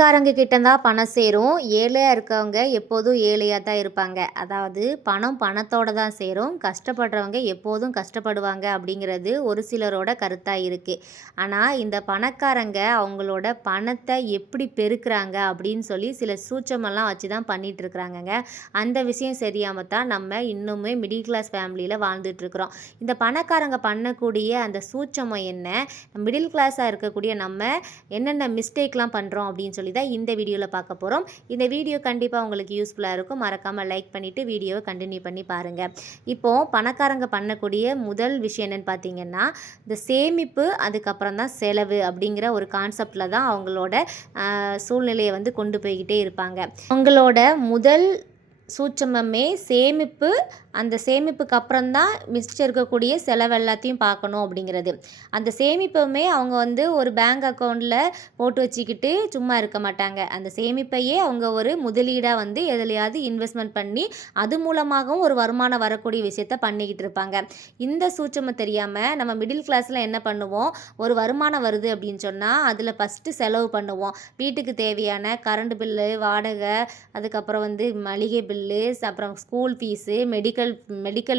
பணக்காரங்க கிட்ட தான் பணம் சேரும். ஏழையா இருக்கவங்க எப்போதும் ஏழையா தான் இருப்பாங்க. அதாவது பணம் பணத்தோட தான் சேரும். கஷ்டப்படுறவங்க எப்போதும் கஷ்டப்படுவாங்க அப்படிங்கிறது ஒரு சிலரோட கருத்தா இருக்கு. ஆனா, இந்த பணக்காரங்க அவங்களோட பணத்த எப்படி பெருக்குறாங்க அப்படின்னு சொல்லி சில சூட்சமெல்லாம் வச்சு தான் பண்ணிட்டு இருக்கிறாங்கங்க. அந்த விஷயம் தெரியாம தான் நம்ம இன்னுமே மிடில் கிளாஸ் ஃபேமிலியில வாழ்ந்துட்டு இருக்கிறோம். இந்த பணக்காரங்க பண்ணக்கூடிய அந்த சூட்சமம் என்ன? மிடில் கிளாஸா இருக்கக்கூடிய நம்ம என்னென்ன மிஸ்டேக்லாம் பண்ணுறோம் அப்படின்னு சொல்லி தான் இந்த வீடியோவில் பார்க்க போகிறோம். இந்த வீடியோ கண்டிப்பாக உங்களுக்கு யூஸ்ஃபுல்லாக இருக்கும். மறக்காமல் லைக் பண்ணிவிட்டு வீடியோவை கண்டினியூ பண்ணி பாருங்கள். இப்போது பணக்காரங்க பண்ணக்கூடிய முதல் விஷயம் என்னென்னு பார்த்தீங்கன்னா, இந்த சேமிப்பு அதுக்கப்புறம் தான் செலவு அப்படிங்கிற ஒரு கான்செப்டில் தான் அவங்களோட சூழ்நிலையை வந்து கொண்டு போய்கிட்டே இருப்பாங்க. அவங்களோட முதல் சூட்சமமே சேமிப்பு. அந்த சேமிப்புக்கு அப்புறம்தான் மிச்சம் இருக்கக்கூடிய செலவு எல்லாத்தையும் பார்க்கணும் அப்படிங்கிறது. அந்த சேமிப்புமே அவங்க வந்து ஒரு பேங்க் அக்கௌண்ட்டில் போட்டு வச்சுக்கிட்டு சும்மா இருக்க மாட்டாங்க. அந்த சேமிப்பையே அவங்க ஒரு முதலீடாக வந்து எதுலையாவது இன்வெஸ்ட்மெண்ட் பண்ணி அது மூலமாகவும் ஒரு வருமானம் வரக்கூடிய விஷயத்த பண்ணிக்கிட்டு இருப்பாங்க. இந்த சூட்சமம் தெரியாமல் நம்ம மிடில் கிளாஸில் என்ன பண்ணுவோம், ஒரு வருமானம் வருது அப்படின்னு சொன்னால் அதில் ஃபஸ்ட்டு செலவு பண்ணுவோம். வீட்டுக்கு தேவையான கரண்ட் பில்லு, வாடகை, அதுக்கப்புறம் வந்து மளிகை பில்லு, அப்புறம் ஸ்கூல் ஃபீஸு, மெடிக்கல்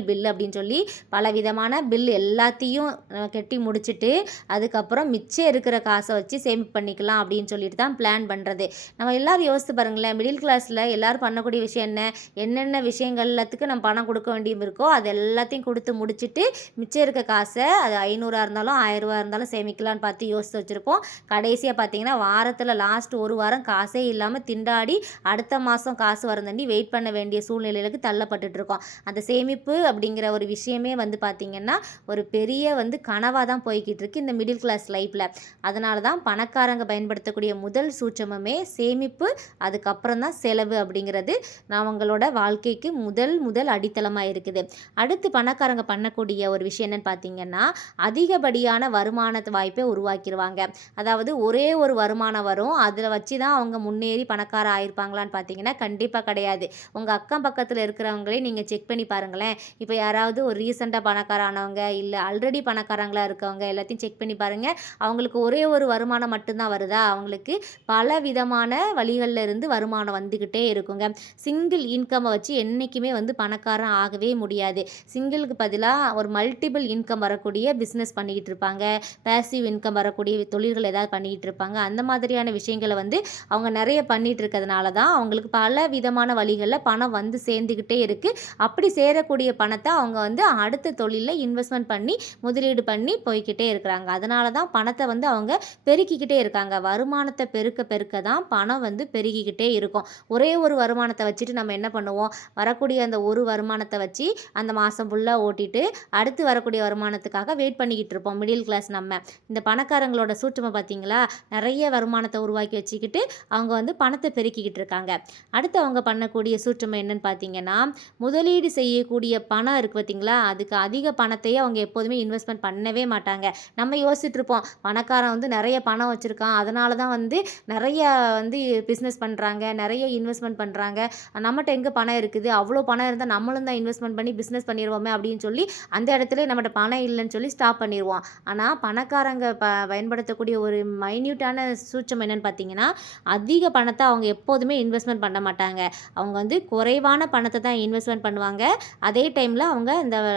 பில் அப்படின்னு சொல்லி பல விதமான பில் எல்லாத்தையும் கட்டி முடிச்சுட்டு அதுக்கப்புறம் மிச்சம் இருக்கிற காசை வச்சு சேமிப்பு பண்ணிக்கலாம் அப்படின்னு சொல்லிட்டு தான் பிளான் பண்ணுறது. நம்ம எல்லோரும் யோசித்து பாருங்களேன், மிடில் கிளாஸில் எல்லோரும் பண்ணக்கூடிய விஷயம் என்னென்ன விஷயங்கள் எல்லாத்துக்கும் நம்ம பணம் கொடுக்க வேண்டியது இருக்கோ அது எல்லாத்தையும் கொடுத்து முடிச்சுட்டு மிச்சம் இருக்க காசை அது 500 இருந்தாலும் 1000 இருந்தாலும் சேமிக்கலான்னு பார்த்து யோசித்து வச்சுருப்போம். கடைசியாக பார்த்தீங்கன்னா வாரத்தில் லாஸ்ட் ஒரு வாரம் காசே இல்லாமல் திண்டாடி அடுத்த மாதம் காசு வரந்தாண்டி வெயிட் பண்ண வேண்டிய சூழ்நிலைகளுக்கு தள்ளப்பட்டுட்டு இருக்கோம். அந்த சேமிப்பு அப்படிங்கிற ஒரு விஷயமே வந்து பார்த்திங்கன்னா ஒரு பெரிய வந்து கனவாக தான் போய்கிட்டு இருக்கு இந்த மிடில் கிளாஸ் லைஃப்பில். அதனால தான் பணக்காரங்க பயன்படுத்தக்கூடிய முதல் சூட்சமே சேமிப்பு, அதுக்கப்புறம் தான் செலவு அப்படிங்கிறது அவங்களோட வாழ்க்கைக்கு முதல் அடித்தளமாக இருக்குது. அடுத்து பணக்காரங்க பண்ணக்கூடிய ஒரு விஷயம் என்னன்னு பார்த்தீங்கன்னா, அதிகப்படியான வருமான வாய்ப்பை உருவாக்கிடுவாங்க. அதாவது ஒரே ஒரு வருமானம் வரும், அதில் வச்சு தான் அவங்க முன்னேறி பணக்கார ஆயிருப்பாங்களான்னு பார்த்தீங்கன்னா கண்டிப்பாக கிடையாது. உங்கள் அக்கம் பக்கத்தில் இருக்கிறவங்களே நீங்கள் செக் பண்ணி பாருங்களேன். இப்போ யாராவது ஒரு ரீசெண்டாக பணக்காரானவங்க இல்லை ஆல்ரெடி பணக்காரங்களாக இருக்கவங்க எல்லாத்தையும் செக் பண்ணி பாருங்கள். அவங்களுக்கு ஒரே ஒரு வருமானம் மட்டும்தான் வருதா? அவங்களுக்கு பல விதமான வழிகளில் இருந்து வருமானம் வந்துக்கிட்டே இருக்குங்க. சிங்கிள் இன்கம்மை வச்சு என்றைக்குமே வந்து பணக்காரன் ஆகவே முடியாது. சிங்கிளுக்கு பதிலாக ஒரு மல்டிபிள் இன்கம் வரக்கூடிய பிஸ்னஸ் பண்ணிக்கிட்டு இருப்பாங்க, பேசிவ் இன்கம் வரக்கூடிய தொழில்கள் ஏதாவது பண்ணிக்கிட்டு இருப்பாங்க. அந்த மாதிரியான விஷயங்களை வந்து அவங்க நிறைய பண்ணிகிட்டு இருக்கிறதுனால தான் அவங்களுக்கு பல விதமான வழிகளில் பணம் வந்து சேர்ந்துக்கிட்டே இருக்குது. அப்படி சேரக்கூடிய பணத்தை அவங்க வந்து அடுத்த தொழிலில் இன்வெஸ்ட்மெண்ட் பண்ணி முதலீடு பண்ணி போய்கிட்டே இருக்கிறாங்க. அதனால தான் பணத்தை வந்து அவங்க பெருக்கிக்கிட்டே இருக்காங்க. வருமானத்தை பெருக்க தான் பணம் வந்து பெருகிக்கிட்டே இருக்கும். ஒரே ஒரு வருமானத்தை வச்சுட்டு நம்ம என்ன பண்ணுவோம், வரக்கூடிய அந்த ஒரு வருமானத்தை வச்சு அந்த மாதம் ஃபுல்லாக ஓட்டிட்டு அடுத்து வரக்கூடிய வருமானத்துக்காக வெயிட் பண்ணிக்கிட்டு இருப்போம் மிடில் கிளாஸ் நம்ம. இந்த பணக்காரங்களோட சூட்சமை பார்த்தீங்களா, நிறைய வருமானத்தை உருவாக்கி வச்சுக்கிட்டு அவங்க வந்து பணத்தை பெருக்கிக்கிட்டு இருக்காங்க. அடுத்து அவங்க பண்ணக்கூடிய சூட்சமை என்னன்னு பார்த்தீங்கன்னா, முதலீடு செய்யக்கூடிய பணம் இருக்குது பார்த்தீங்களா, அதுக்கு அதிக பணத்தையே அவங்க எப்போதுமே இன்வெஸ்ட்மெண்ட் பண்ணவே மாட்டாங்க. நம்ம யோசிச்சுட்டு இருப்போம், பணக்காரன் வந்து நிறைய பணம் வச்சுருக்கான், அதனால தான் வந்து நிறைய வந்து பிஸ்னஸ் பண்ணுறாங்க, நிறைய இன்வெஸ்ட்மெண்ட் பண்ணுறாங்க, நம்மகிட்ட எங்கே பணம் இருக்குது, அவ்வளோ பணம் இருந்தால் நம்மளும் தான் இன்வெஸ்ட்மெண்ட் பண்ணி பிஸ்னஸ் பண்ணிடுவோமே அப்படின்னு சொல்லி அந்த இடத்துல நம்மகிட்ட பணம் இல்லைன்னு சொல்லி ஸ்டாப் பண்ணிடுவோம். ஆனால் பணக்காரங்க பயன்படுத்தக்கூடிய ஒரு மைன்யூட்டான சூட்சம் என்னென்னு பார்த்தீங்கன்னா, அதிக பணத்தை அவங்க எப்போதுமே இன்வெஸ்ட்மெண்ட் பண்ண மாட்டாங்க. அவங்க வந்து குறைவான பணத்தை தான் இன்வெஸ்ட்மெண்ட் பண்ணுவாங்க. அதே டைமில் அவங்க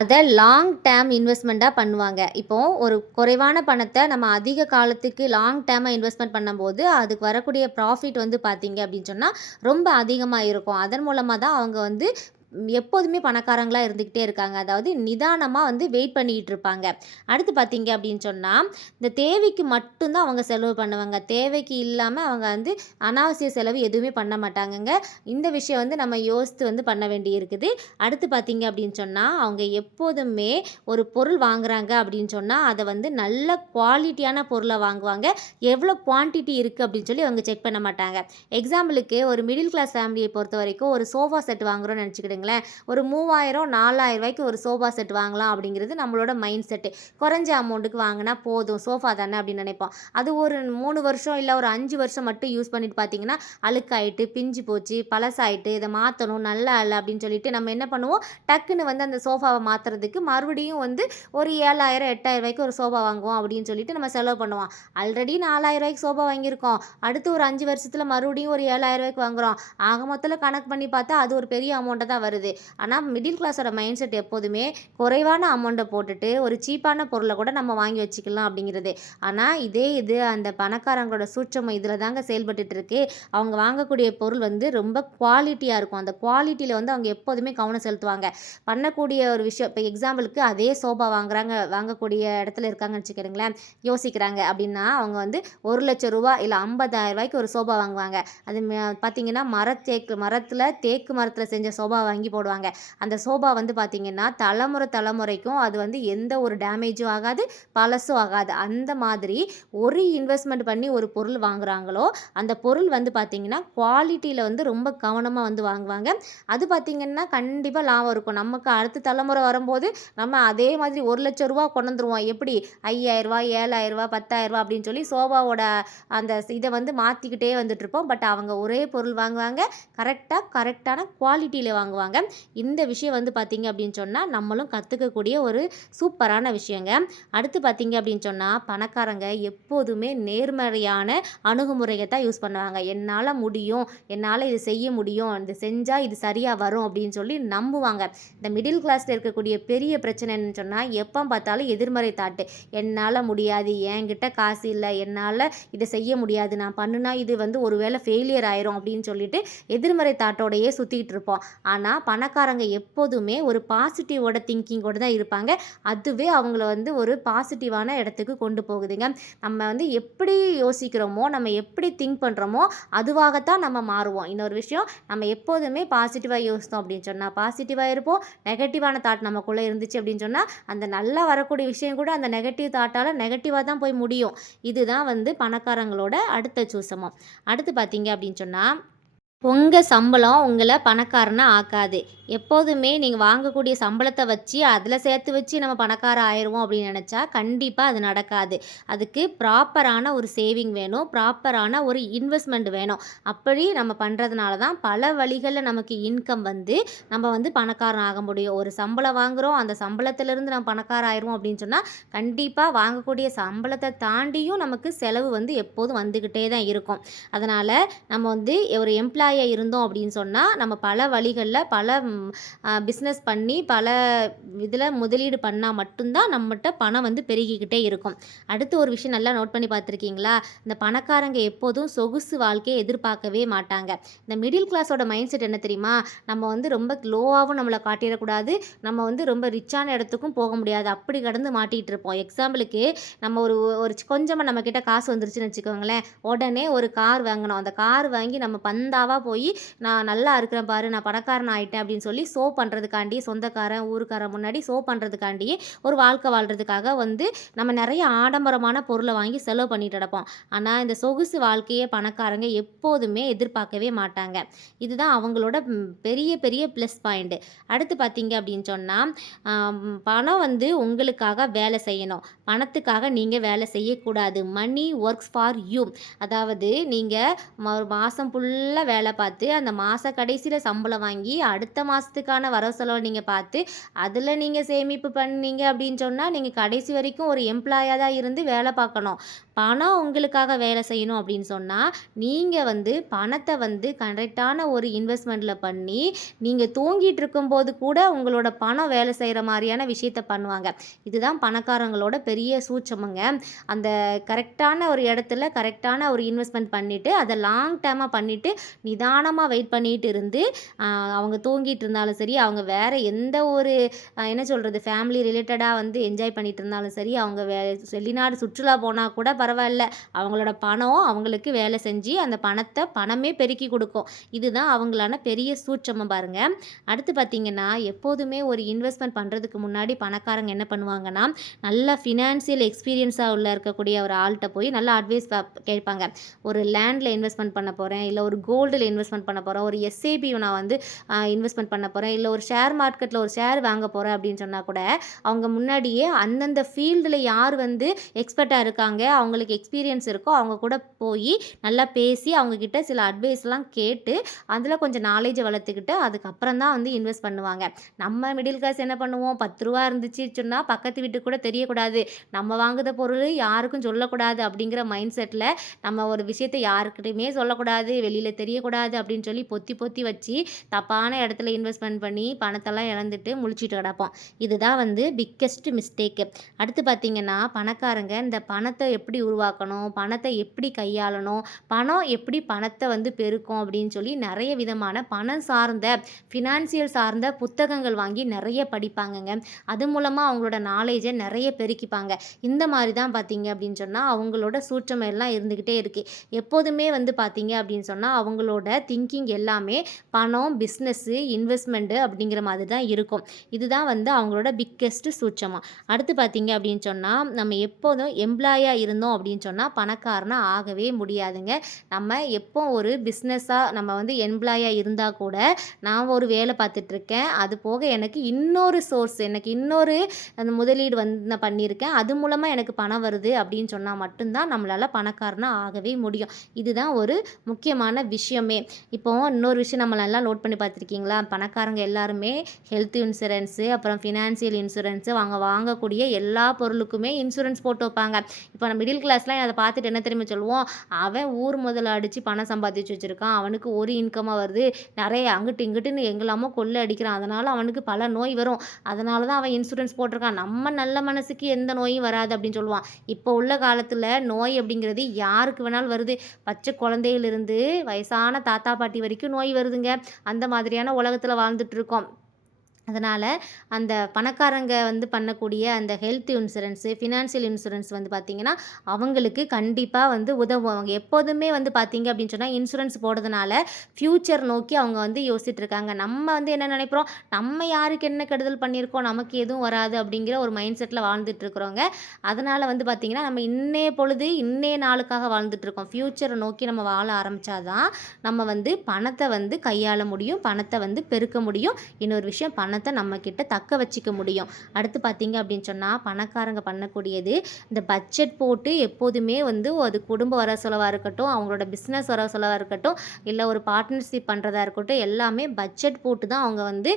அதை லாங் டேர்ம் இன்வெஸ்ட்மெண்ட்டாக பண்ணுவாங்க. இப்போது ஒரு குறைவான பணத்தை நம்ம அதிக காலத்துக்கு லாங் டேர்மாக இன்வெஸ்ட்மெண்ட் பண்ணும்போது அதுக்கு வரக்கூடிய ப்ராஃபிட் வந்து பார்த்திங்க அப்படின்னு சொன்னால் ரொம்ப அதிகமாக இருக்கும். அதன் மூலமாக தான் அவங்க வந்து எப்போதுமே பணக்காரங்களாக இருந்துக்கிட்டே இருக்காங்க. அதாவது நிதானமாக வந்து வெயிட் பண்ணிக்கிட்டு இருப்பாங்க. அடுத்து பார்த்தீங்க அப்படின்னு சொன்னால், இந்த தேவைக்கு மட்டும்தான் அவங்க செலவு பண்ணுவாங்க. தேவைக்கு இல்லாமல் அவங்க வந்து அனாவசிய செலவு எதுவுமே பண்ண மாட்டாங்கங்க. இந்த விஷயம் வந்து நம்ம யோசித்து வந்து பண்ண வேண்டி இருக்குது. அடுத்து பார்த்தீங்க அப்படின்னு சொன்னால், அவங்க எப்போதுமே ஒரு பொருள் வாங்குறாங்க அப்படின்னு சொன்னால் அதை வந்து நல்ல குவாலிட்டியான பொருளை வாங்குவாங்க. எவ்வளோ குவான்டிட்டி இருக்குது அப்படின்னு சொல்லி அவங்க செக் பண்ண மாட்டாங்க. எக்ஸாம்பிளுக்கு ஒரு மிடில் கிளாஸ் ஃபேமிலியை பொறுத்த வரைக்கும் ஒரு சோஃபா செட் வாங்குகிறோன்னு நினச்சிக்கிடுங்க. வச்சுக்கோங்களேன். ஒரு 3000 4000 ரூபாய்க்கு ஒரு சோஃபா செட் வாங்கலாம் அப்படிங்கிறது நம்மளோட மைண்ட் செட்டு. குறைஞ்ச அமௌண்ட்டுக்கு வாங்கினா போதும், சோஃபா தானே அப்படின்னு நினைப்போம். அது ஒரு 3 வருஷம் இல்லை ஒரு 5 வருஷம் மட்டும் யூஸ் பண்ணிட்டு பார்த்தீங்கன்னா அழுக்காயிட்டு பிஞ்சு போச்சு, பழசாயிட்டு, இதை மாற்றணும் நல்லா இல்லை அப்படின்னு சொல்லிட்டு நம்ம என்ன பண்ணுவோம், டக்குன்னு வந்து அந்த சோஃபாவை மாற்றுறதுக்கு மறுபடியும் வந்து ஒரு 7000 8000 ரூபாய்க்கு ஒரு சோஃபா வாங்குவோம் அப்படின்னு சொல்லிட்டு நம்ம செலவு பண்ணுவோம். ஆல்ரெடி 4000 ரூபாய்க்கு சோஃபா வாங்கியிருக்கோம், அடுத்து ஒரு 5 வருஷத்தில் மறுபடியும் ஒரு 7000 ரூபாய்க்கு வாங்குகிறோம். ஆக மொத்தத்தில் கணக்கு பண்ணி பார்த்தா அது ஒரு பெரிய அமௌண்ட்டை தான் வருது. ஆனால் மிடில் கிளாஸோட மைண்ட் செட் எப்போதுமே குறைவான அமௌண்ட்டை போட்டுட்டு ஒரு சீப்பான பொருளை கூட நம்ம வாங்கி வச்சுக்கலாம் அப்படிங்கிறது. ஆனால் இது அந்த பணக்காரங்களோட சூட்சமம் இதில் தாங்க செயல்பட்டுட்டு இருக்கு. அவங்க வாங்கக்கூடிய பொருள் வந்து ரொம்ப குவாலிட்டியாக இருக்கும். அந்த குவாலிட்டியில் வந்து அவங்க எப்போதுமே கவனம் செலுத்துவாங்க. பண்ணக்கூடிய ஒரு விஷயம், இப்போ எக்ஸாம்பிளுக்கு அதே சோஃபா வாங்கக்கூடிய இடத்துல இருக்காங்கன்னு வச்சுக்கிறீங்களேன், யோசிக்கிறாங்க அப்படின்னா அவங்க வந்து ரூ. 1,00,000 இல்லை 50,000 ரூபாய்க்கு ஒரு சோஃபா வாங்குவாங்க. அது பார்த்தீங்கன்னா தேக்கு மரத்தில் செஞ்ச சோஃபா வாங்கி போடுவாங்க. அந்த சோஃபா வந்து பார்த்தீங்கன்னா தலைமுறைக்கும் அது வந்து எந்த ஒரு டேமேஜும் ஆகாது, பழசும் ஆகாது. அந்த மாதிரி ஒரு இன்வெஸ்ட்மெண்ட் பண்ணி ஒரு பொருள் வாங்குறாங்களோ அந்த பொருள் வந்து பார்த்தீங்கன்னா குவாலிட்டியில் வந்து ரொம்ப கவனமாக வந்து வாங்குவாங்க. அது பார்த்தீங்கன்னா கண்டிப்பாக லாபம் இருக்கும். நமக்கு அடுத்த தலைமுறை வரும்போது நம்ம அதே மாதிரி ரூ. 1,00,000 கொண்டு வந்துருவோம். எப்படி ரூ. 5,000 7,000 10,000 அப்படின்னு சொல்லி சோஃபாவோட அந்த இதை வந்து மாற்றிக்கிட்டே வந்துட்டுருப்போம். பட் அவங்க ஒரே பொருள் வாங்குவாங்க, கரெக்டான குவாலிட்டியில் வாங்குவாங்க. இந்த விஷயம் வந்து பார்த்தீங்க அப்படின்னு சொன்னால் நம்மளும் கற்றுக்கக்கூடிய ஒரு சூப்பரான விஷயங்க. அடுத்து பார்த்தீங்க அப்படின்னு சொன்னால் பணக்காரங்க எப்போதுமே நேர்மறையான அணுகுமுறையை தான் யூஸ் பண்ணுவாங்க. என்னால் முடியும், என்னால் இது செய்ய முடியும், இது செஞ்சால் இது சரியாக வரும் அப்படின்னு சொல்லி நம்புவாங்க. இந்த மிடில் கிளாஸில் இருக்கக்கூடிய பெரிய பிரச்சனைன்னு சொன்னால் எப்போ பார்த்தாலும் எதிர்மறை தாட்டு. என்னால் முடியாது, என்கிட்ட காசு இல்லை, என்னால் இதை செய்ய முடியாது, நான் பண்ணுனா இது வந்து ஒரு வேளை ஃபெயிலியர் ஆயிரும் அப்படின்னு சொல்லிட்டு எதிர்மறை தாட்டோடையே சுற்றிக்கிட்டு இருப்போம். ஆனால் பணக்காரங்க எப்போதுமே ஒரு பாசிட்டிவோட திங்கிங்கோடு தான் இருப்பாங்க. அதுவே அவங்கள வந்து ஒரு பாசிட்டிவான இடத்துக்கு கொண்டு போகுதுங்க. நம்ம வந்து எப்படி யோசிக்கிறோமோ, நம்ம எப்படி திங்க் பண்ணுறோமோ அதுவாகத்தான் நம்ம மாறுவோம். இன்னொரு விஷயம், நம்ம எப்போதுமே பாசிட்டிவாக யோசித்தோம் அப்படின்னு சொன்னால் பாசிட்டிவாக இருப்போம். நெகட்டிவான தாட் நமக்குள்ளே இருந்துச்சு அப்படின்னு சொன்னால் அந்த நல்லா வரக்கூடிய விஷயம் கூட அந்த நெகட்டிவ் தாட்டால் நெகட்டிவாக தான் போய் முடியும். இதுதான் வந்து பணக்காரங்களோட அடுத்த சூசமம். அடுத்து பார்த்தீங்க அப்படின்னு சொன்னால் உங்கள் சம்பளம் உங்களை பணக்காரனா ஆக்காது. எப்போதுமே நீங்கள் வாங்கக்கூடிய சம்பளத்தை வச்சு அதில் சேர்த்து வச்சு நம்ம பணக்காரன் ஆயிடுவோம் அப்படின்னு நினச்சா கண்டிப்பாக அது நடக்காது. அதுக்கு ப்ராப்பரான ஒரு சேவிங் வேணும், ப்ராப்பரான ஒரு இன்வெஸ்ட்மெண்ட் வேணும். அப்படி நம்ம பண்ணுறதுனால தான் பல வழிகளில் நமக்கு இன்கம் வந்து நம்ம வந்து பணக்காரன் ஆக முடியும். ஒரு சம்பளம் வாங்குகிறோம், அந்த சம்பளத்திலேருந்து நம்ம பணக்காரன் ஆயிடுவோம் அப்படின்னு சொன்னால் கண்டிப்பாக வாங்கக்கூடிய சம்பளத்தை தாண்டியும் நமக்கு செலவு வந்து எப்போதும் வந்துக்கிட்டே தான் இருக்கும். அதனால் நம்ம வந்து ஒரு எம்ப்ளாய் இருந்தோம் அப்படின்னு சொன்னால் நம்ம பல வழிகளில் பல பிஸ்னஸ் பண்ணி பல இதில் முதலீடு பண்ணால் மட்டும்தான் நம்மகிட்ட பணம் வந்து பெருகிக்கிட்டே இருக்கும். அடுத்து ஒரு விஷயம் நல்லா நோட் பண்ணி பார்த்துருக்கீங்களா, இந்த பணக்காரங்க எப்போதும் சொகுசு வாழ்க்கையை எதிர்பார்க்கவே மாட்டாங்க. இந்த மிடில் கிளாஸோட மைண்ட் செட் என்ன தெரியுமா, நம்ம வந்து ரொம்ப லோவாகவும் நம்மளை காட்டிடக்கூடாது, நம்ம வந்து ரொம்ப ரிச்சான இடத்துக்கும் போக முடியாது, அப்படி கடந்து மாட்டிகிட்டு இருப்போம். எக்ஸாம்பிளுக்கு நம்ம ஒரு கொஞ்சமாக நம்மக்கிட்ட காசு வந்துருச்சுன்னு வச்சுக்கோங்களேன், உடனே ஒரு கார் வாங்கணும். அந்த கார் வாங்கி நம்ம பந்தாவாக போய் நான் நல்லா இருக்கிறேன் பாரு, நான் பணக்காரன் ஆகிட்டேன் அப்படின்னு சொல்லி ஷோ பண்ணுறதுக்காண்டி, சொந்தக்காரன் ஊருக்காரன் முன்னாடி ஷோ பண்ணுறதுக்காண்டியே ஒரு வாழ்க்கை வாழ்கிறதுக்காக வந்து நம்ம நிறைய ஆடம்பரமான பொருளை வாங்கி செலவு பண்ணிட்டு கிடப்போம். ஆனால் இந்த சொகுசு வாழ்க்கையை பணக்காரங்க எப்போதுமே எதிர்பார்க்கவே மாட்டாங்க. இதுதான் அவங்களோட பெரிய பெரிய ப்ளஸ் பாயிண்ட்டு. அடுத்து பார்த்தீங்க அப்படின்னு சொன்னால் பணம் வந்து உங்களுக்காக வேலை செய்யணும், பணத்துக்காக நீங்கள் வேலை செய்யக்கூடாது. மணி ஒர்க்ஸ் ஃபார் யூ. அதாவது நீங்கள் மாதம் ஃபுல்லாக வேலை பார்த்து அந்த மாத கடைசியில் சம்பளம் வாங்கி அடுத்த மாதத்துக்கான வரவு செலவு நீங்கள் பார்த்து அதில் நீங்கள் சேமிப்பு பண்ணீங்க அப்படின்னு சொன்னால் நீங்கள் கடைசி வரைக்கும் ஒரு எம்ப்ளாயாக தான் இருந்து வேலை பார்க்கணும். பணம் உங்களுக்காக வேலை செய்யணும் அப்படின்னு சொன்னால் நீங்கள் வந்து பணத்தை வந்து கரெக்டான ஒரு இன்வெஸ்ட்மெண்ட்டில் பண்ணி நீங்கள் தூங்கிட்டு இருக்கும்போது கூட உங்களோட பணம் வேலை செய்கிற மாதிரியான விஷயத்த பண்ணுவாங்க. இதுதான் பணக்காரங்களோட பெரிய சூட்சமுங்க. அந்த கரெக்டான ஒரு இடத்துல கரெக்டான ஒரு இன்வெஸ்ட்மெண்ட் பண்ணிவிட்டு அதை லாங் டேர்மாக பண்ணிவிட்டு நிதானமாக வெயிட் பண்ணிட்டு இருந்து அவங்க தூங்கிட்டு இருந்தாலும் சரி, அவங்க வேறு எந்த ஒரு என்ன சொல்கிறது ஃபேமிலி ரிலேட்டடாக வந்து என்ஜாய் பண்ணிட்டு இருந்தாலும் சரி, அவங்க வெளிநாடு சுற்றுலா போனால் கூட பரவாயில்ல, அவங்களோட பணம் அவங்களுக்கு வேலை செஞ்சு அந்த பணமே பெருக்கி கொடுக்கும். இதுதான் அவங்களான பெரிய சூட்சமம் பாருங்க. அடுத்து பார்த்திங்கன்னா எப்போதுமே ஒரு இன்வெஸ்ட்மெண்ட் பண்ணுறதுக்கு முன்னாடி பணக்காரங்க என்ன பண்ணுவாங்கன்னா நல்ல ஃபினான்சியல் எக்ஸ்பீரியன்ஸாக இருக்கக்கூடிய ஒரு ஆள்கிட்ட போய் நல்ல அட்வைஸ் கேட்பாங்க. ஒரு லேண்டில் இன்வெஸ்ட்மெண்ட் பண்ண போகிறேன், இல்லை ஒரு கோல்டில் ஷேர்ஸில் இன்வெஸ்ட்மெண்ட் பண்ண போகிறேன், ஒரு எஸ்ஐபி நான் வந்து இன்வெஸ்ட்மெண்ட் பண்ண போகிறேன், இல்லை ஒரு ஷேர் மார்க்கெட்டில் ஒரு ஷேர் வாங்க போகிறேன் அப்படின்னு சொன்னால் கூட அவங்க முன்னாடியே அந்தந்த ஃபீல்டில் யார் வந்து எக்ஸ்பர்ட்டாக இருக்காங்க, அவங்களுக்கு எக்ஸ்பீரியன்ஸ் இருக்கோ அவங்க கூட போய் நல்லா பேசி அவங்கக்கிட்ட சில அட்வைஸ்லாம் கேட்டு அதில் கொஞ்சம் நாலேஜை வளர்த்துக்கிட்டு அதுக்கப்புறம் தான் வந்து இன்வெஸ்ட் பண்ணுவாங்க. நம்ம மிடில் கிளாஸ் என்ன பண்ணுவோம், 10 ரூபா இருந்துச்சு சொன்னால் பக்கத்து வீட்டுக்கு கூட தெரியக்கூடாது, நம்ம வாங்குத பொருள் யாருக்கும் சொல்லக்கூடாது அப்படிங்கிற மைண்ட் செட்டில் நம்ம ஒரு விஷயத்தை யாருக்கிட்டையுமே சொல்லக்கூடாது, வெளியில் தெரியக்கூடாது அப்படின்னு சொல்லி பொத்தி பொத்தி வச்சு தப்பான இடத்துல இன்வெஸ்ட்மெண்ட் பண்ணி பணத்தெல்லாம் இழந்துட்டு முழிச்சிட்டு கிடப்போம். இதுதான் வந்து பிக்கெஸ்ட் மிஸ்டேக்கு. அடுத்து பார்த்திங்கன்னா பணக்காரங்க இந்த பணத்தை எப்படி உருவாக்கணும், பணத்தை எப்படி கையாளணும், பணம் எப்படி பணத்தை வந்து பெருக்கும் அப்படின்னு சொல்லி நிறைய விதமான பணம் சார்ந்த ஃபினான்சியல் சார்ந்த புத்தகங்கள் வாங்கி நிறைய படிப்பாங்கங்க. அது மூலமாக அவங்களோட நாலேஜை நிறைய பெருக்கிப்பாங்க. இந்த மாதிரி தான் பார்த்தீங்க அப்படின்னு சொன்னால் அவங்களோட சூட்சமம் எல்லாம் இருந்துக்கிட்டே இருக்குது. எப்போதுமே வந்து பார்த்தீங்க அப்படின்னு சொன்னால் அவங்களோட திங்கிங் எல்லாமே பணம், பிஸ்னஸ்ஸு, இன்வெஸ்ட்மெண்ட்டு அப்படிங்கிற மாதிரி தான் இருக்கும். இதுதான் வந்து அவங்களோட பிக்கெஸ்ட் சூட்சமம். அடுத்து பார்த்தீங்க அப்படின்னு சொன்னால் நம்ம எப்போதும் எம்ப்ளாயாக இருந்தோம் அப்படின்னு சொன்னால் பணக்காரனா ஆகவே முடியாதுங்க. நம்ம எப்போ ஒரு பிஸ்னஸாக நம்ம வந்து எம்ப்ளாயாக இருந்தால் கூட நான் ஒரு வேலை பார்த்துட்ருக்கேன், அது போக எனக்கு இன்னொரு சோர்ஸ், எனக்கு இன்னொரு அந்த முதலீடு வந்து நான் பண்ணியிருக்கேன், அது மூலமாக எனக்கு பணம் வருது அப்படின்னு சொன்னால் மட்டும்தான் நம்மளால் பணக்காரனா ஆகவே முடியும். இதுதான் ஒரு முக்கியமான விஷயமே. இப்போது இன்னொரு விஷயம் நம்ம நல்லா நோட் பண்ணி பார்த்துருக்கீங்களா, பணக்காரங்க எல்லாருமே ஹெல்த் இன்சூரன்ஸு, அப்புறம் ஃபினான்சியல் இன்சூரன்ஸு, அவங்க வாங்கக்கூடிய எல்லா பொருளுக்குமே இன்சூரன்ஸ் போட்டு வைப்பாங்க. இப்போ நம்ம மிடில் கிளாஸ்லாம் அதை பார்த்துட்டு என்ன தெரியுமா சொல்லுவோம், அவன் ஊர் முதல்ல அடித்து பணம் சம்பாதிச்சு வச்சுருக்கான், அவனுக்கு ஒரு இன்கமாக வருது, நிறைய அங்கிட்டு இங்கிட்டுன்னு எங்கெல்லாமோ கொள்ளை அடிக்கிறான், அதனால் அவனுக்கு பல நோய் வரும், அதனால தான் அவன் இன்சூரன்ஸ் போட்டிருக்கான், நம்ம நல்ல மனசுக்கு எந்த நோயும் வராது அப்படின்னு சொல்லுவான். இப்போ உள்ள காலத்தில் நோய் அப்படிங்கிறது யாருக்கு வேணாலும் வருது. பச்சை குழந்தையிலிருந்து வயசான தாத்தா பாட்டி வரைக்கும் நோய் வருதுங்க. அந்த மாதிரியான உலகத்தில் வாழ்ந்துட்டு இருக்கோம். அதனால் அந்த பணக்காரங்க வந்து பண்ணக்கூடிய அந்த ஹெல்த் இன்சூரன்ஸு, ஃபினான்ஷியல் இன்சூரன்ஸ் வந்து பார்த்திங்கன்னா அவங்களுக்கு கண்டிப்பாக வந்து உதவும். அவங்க எப்போதுமே வந்து பார்த்திங்க அப்படின்னு சொன்னால் இன்சூரன்ஸ் போடுறதுனால ஃப்யூச்சர் நோக்கி அவங்க வந்து யோசிச்சுட்ருக்காங்க. நம்ம வந்து என்ன நினைக்கிறோம், நம்ம யாருக்கு என்ன கெடுதல் பண்ணியிருக்கோம், நமக்கு எதுவும் வராது அப்படிங்கிற ஒரு மைண்ட் செட்டில் வாழ்ந்துட்டுருக்குறோங்க. அதனால் வந்து பார்த்திங்கன்னா நம்ம இன்னைய பொழுது இன்னைய நாளுக்காக வாழ்ந்துட்டுருக்கோம். ஃப்யூச்சரை நோக்கி நம்ம வாழ ஆரம்பித்தாதான் நம்ம வந்து பணத்தை வந்து கையாள முடியும், பணத்தை வந்து பெருக்க முடியும். இன்னொரு விஷயம், பணத்தை நம்மக்கிட்ட தக்க வச்சிக்க முடியும். அடுத்து பார்த்தீங்க அப்படின்னு சொன்னால் பணக்காரங்க பண்ணக்கூடியது இந்த பட்ஜெட் போட்டு எப்போதுமே வந்து அது குடும்ப வர செலவாக இருக்கட்டும், அவங்களோட பிஸ்னஸ் வர செலவாக இருக்கட்டும், இல்லை ஒரு பார்ட்னர்ஷிப் பண்ணுறதா இருக்கட்டும், எல்லாமே பட்ஜெட் போட்டு தான் அவங்க வந்து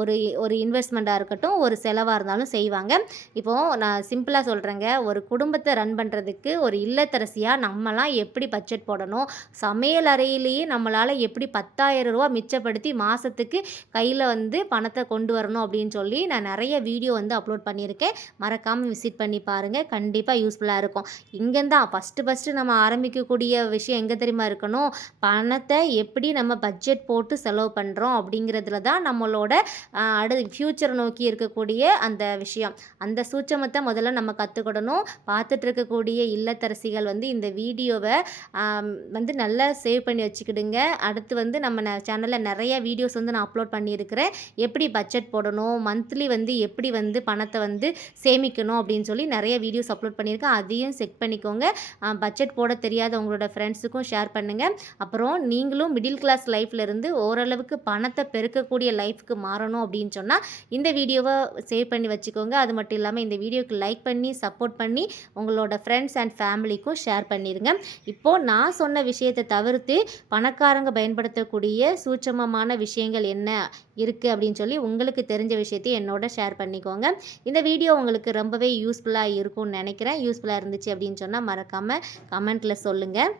ஒரு ஒரு இன்வெஸ்ட்மெண்ட்டாக இருக்கட்டும், ஒரு செலவாக இருந்தாலும் செய்வாங்க. இப்போது நான் சிம்பிளாக சொல்கிறேங்க, ஒரு குடும்பத்தை ரன் பண்ணுறதுக்கு ஒரு இல்லத்தரசியாக நம்மலாம் எப்படி பட்ஜெட் போடணும், சமையல் அறையிலேயே நம்மளால் எப்படி 10,000 ரூபா மிச்சப்படுத்தி மாதத்துக்கு கையில் வந்து பணத்தை கொண்டு வரணும் அப்படின்னு சொல்லி நான் நிறைய வீடியோ வந்து அப்லோட் பண்ணியிருக்கேன். மறக்காமல் விசிட் பண்ணி பாருங்கள், கண்டிப்பாக யூஸ்ஃபுல்லாக இருக்கும். இங்கேருந்தான் ஃபஸ்ட்டு நம்ம ஆரம்பிக்கக்கூடிய விஷயம் எங்கே தெரியுமா இருக்கணும், பணத்தை எப்படி நம்ம பட்ஜெட் போட்டு செலவு பண்ணுறோம் அப்படிங்கிறதுல தான் நம்மளோட ஃப்யூச்சரை நோக்கி இருக்கக்கூடிய அந்த விஷயம். அந்த சூட்சமத்தை முதல்ல நம்ம கற்றுக்கிடணும். பார்த்துட்டு இருக்கக்கூடிய இல்லத்தரசிகள் வந்து இந்த வீடியோவை வந்து நல்லா சேவ் பண்ணி வச்சுக்கிடுங்க. அடுத்து வந்து நம்ம சேனலில் நிறைய வீடியோஸ் வந்து நான் அப்லோட் பண்ணியிருக்கிறேன். எப்படி பட்ஜெட் போடணும், மந்த்லி வந்து எப்படி வந்து பணத்தை வந்து சேமிக்கணும் அப்படின்னு சொல்லி நிறைய வீடியோஸ் அப்லோட் பண்ணியிருக்கேன். அதையும் செக் பண்ணிக்கோங்க. பட்ஜெட் போட தெரியாத உங்களோட ஃப்ரெண்ட்ஸுக்கும் ஷேர் பண்ணுங்கள். அப்புறம் நீங்களும் மிடில் கிளாஸ் லைஃப்பில் இருந்து ஓரளவுக்கு பணத்தை பெருக்கக்கூடிய லைஃப்க்கு மாறணும் அப்படின்னு சொன்னால் இந்த வீடியோவை சேவ் பண்ணி வச்சுக்கோங்க. அது மட்டும் இல்லாமல் இந்த வீடியோக்கு லைக் பண்ணி சப்போர்ட் பண்ணி உங்களோட ஃப்ரெண்ட்ஸ் அண்ட் ஃபேமிலிக்கும் ஷேர் பண்ணிடுங்க. இப்போது நான் சொன்ன விஷயத்தை தவிர்த்து பணக்காரங்க பயன்படுத்தக்கூடிய சூட்சமமான விஷயங்கள் என்ன இருக்குது அப்படின்னு சொல்லி உங்களுக்கு தெரிஞ்ச விஷயத்தை என்னோட ஷேர் பண்ணிக்கோங்க. இந்த வீடியோ உங்களுக்கு ரொம்பவே யூஸ்ஃபுல்லாக இருக்கும்னு நினைக்கிறேன். யூஸ்ஃபுல்லாக இருந்துச்சு அப்படின்னு சொன்னால் மறக்காமல் கமெண்ட்டில் சொல்லுங்கள்.